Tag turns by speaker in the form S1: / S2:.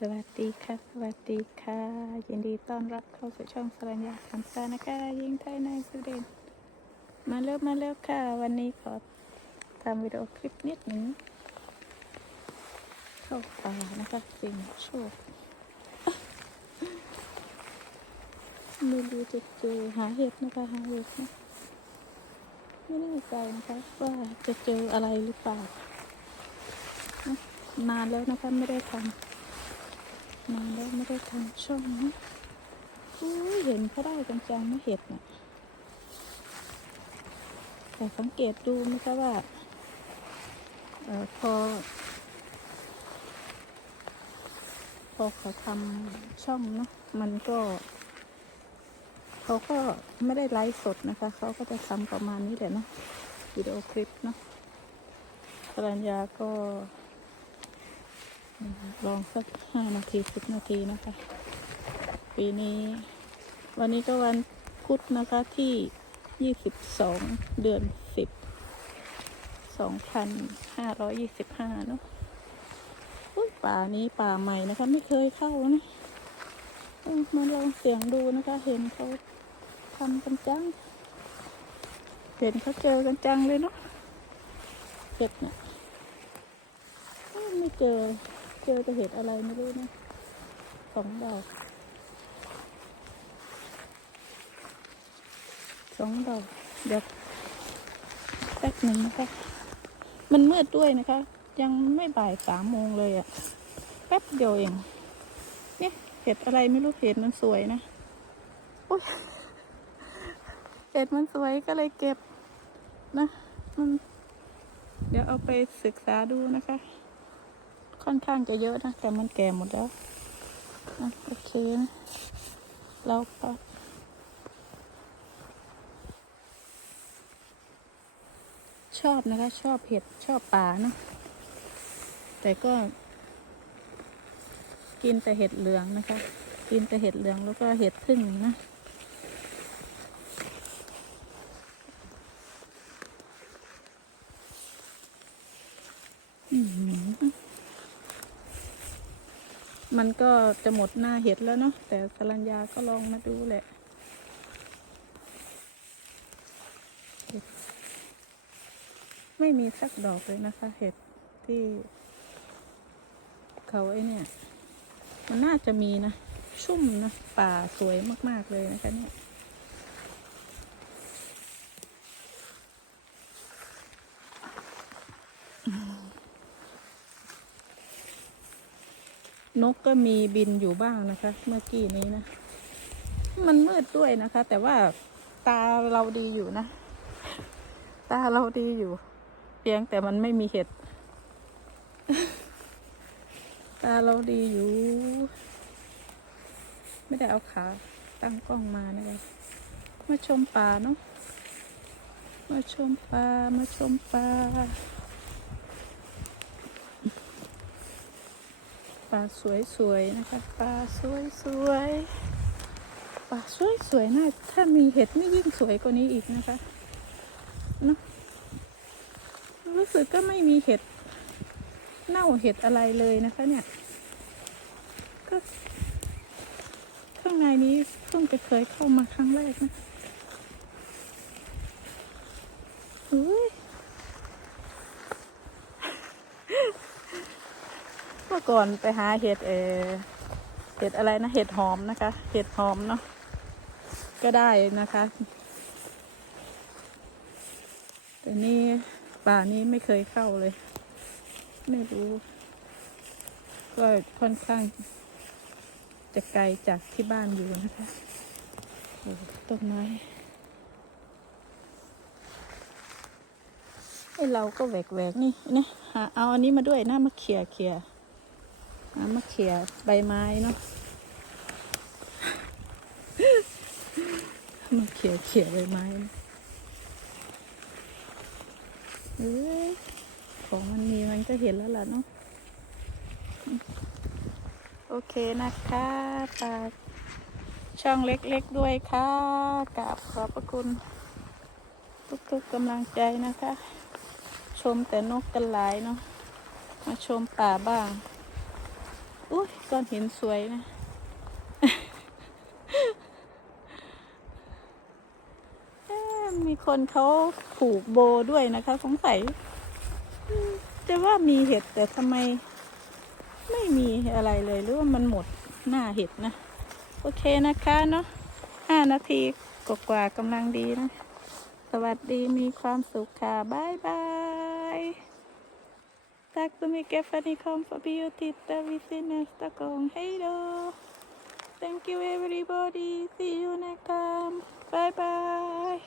S1: สวัสดีค่ะ สวัสดีค่ะ ยินดีต้อนรับเข้าสู่ช่องสรัญญาคำซานะคะยิงไทยในสุรินทร์มาเริ่มมาเริ่มค่ะ วันนี้ขอทำวิดีโอคลิปนิดหนึ่งเข้าป่านะคะสิ่งโชคไม่รู้จะเจอหาเห็ดนะคะหาเห็ดนะไม่แน่ใจนะคะว่าจะเจออะไรหรือเปล่านานแล้วนะคะไม่ได้ทำ นานแล้วไม่ได้ทำช่องนะอุ้เห็นเขาได้กันจังไม่เห็ดนะแต่สังเกตดูนะคะว่าเออพอ พอเขาทำช่องเนะมันก็เขาก็ไม่ได้ไลฟ์สดนะคะ เขาก็จะทำประมาณนี้แหละเนาะวิดีโอคลิปเนาะปรัญญาก็ ลองสักห้านาทีสิบนาทีนะคะ ปีนี้ วันนี้ก็วันพุธนะคะที่ยี่สิบสองเดือนสิบสองพันห้าร้อยยี่สิบห้าเนาะอุ๊ยป่านี้ป่าใหม่นะคะ ไม่เคยเข้านะมาลองเสียงดูนะคะ เห็นเขาทำกันจัง เห็นเขาเจอกันจังเลยเนาะเห็ดเนี่ยไม่เจอ เจอแต่เห็ดอะไรไม่รู้นะสองดอกสองดอกเดี๋ยวแป๊บหนึ่งนะคะมันมืดด้วยนะคะ ยังไม่บ่ายสามโมงเลยอะ่ะ แป๊บเดียวเอง เนี่ยเห็ดอะไรไม่รู้เห็ดมันสวยนะอุ๊ยเห็ดมันสวยก็เลยเก็บนะมันเดี๋ยวเอาไปศึกษาดูนะคะ ค่อนข้างจะเยอะนะแต่มันแก่หมดแล้วอะโอเคนะเราก็ชอบนะคะ ชอบเห็ดชอบป่านะ แต่ก็ กินแต่เห็ดเหลืองนะคะ กินแต่เห็ดเหลืองแล้วก็เห็ดพึ่งนะ อืม มันก็จะหมดหน้าเห็ดแล้วเนาะแต่สรัญญาก็ลองมาดูแหละเห็ดไม่มีสักดอกเลยนะคะ เห็ดที่ เขาไอ้เนี่ย มันน่าจะมีนะ ชุ่มนะ ป่าสวยมาก ๆ เลยนะคะเนี่ย นกก็มีบินอยู่บ้างนะคะ เมื่อกี้นี้นะ มันมืดด้วยนะคะ แต่ว่าตาเราดีอยู่นะ ตาเราดีอยู่ เพียงแต่มันไม่มีเห็ด ตาเราดีอยู่ ไม่ได้เอาขาตั้งกล้องมานะคะมาชมป่าเนาะมาชมป่ามาชมป่า ปลาสวยๆนะคะปลาสวยๆปลาสวยๆน่าถ้ามีเห็ดนี่ยิ่งสวยกว่านี้อีกนะคะเนอะรู้สึกก็ไม่มีเห็ดเน่าเห็ดอะไรเลยนะคะ เนี่ยก็ข้างในนี้เพิ่งจะเคยเข้ามาครั้งแรกนะอุ้ย เมื่อ ก่อนไปหาเห็ดเอเห็ดอะไรนะ เห็ดหอมนะคะ เห็ดหอมเนาะก็ได้นะคะแต่นี่ป่านี้ไม่เคยเข้าเลย ไม่รู้ ก็ค่อนข้าง จะไกลจากที่บ้านอยู่นะคะต้นไม้ไอเราก็แหวกแหวกนี่นี่หาเอาอันนี้มาด้วยนะมาเขี่ยเขี่ย มะเขียใบไม้เนาะมาเขียเขียใบไม้เอ้ยของมันมีมันก็เห็นแล้วล่ะเนาะโอเคนะคะฝากช่องเล็กๆด้วยค่ะกราบขอบพระคุณ ทุกๆกำลังใจนะคะ ชมแต่นกกันหลายเนาะมาชมป่าบ้าง อุ้ยก้อนหินสวยนะเอ๊ะมีคนเขาผูกโบด้วยนะคะ สงสัยอืมจะว่ามีเห็ดแต่ทำไม ไม่มีอะไรเลยหรือว่ามันหมดหน้าเห็ดนะ โอเคนะคะเนาะห้านาทีกว่าๆกำลังดีนะ สวัสดีมีความสุขค่ะบายบาย Taksamike Fanicom for beauty services Stockholm. Hello. Thank you everybody. See you next time. Bye bye.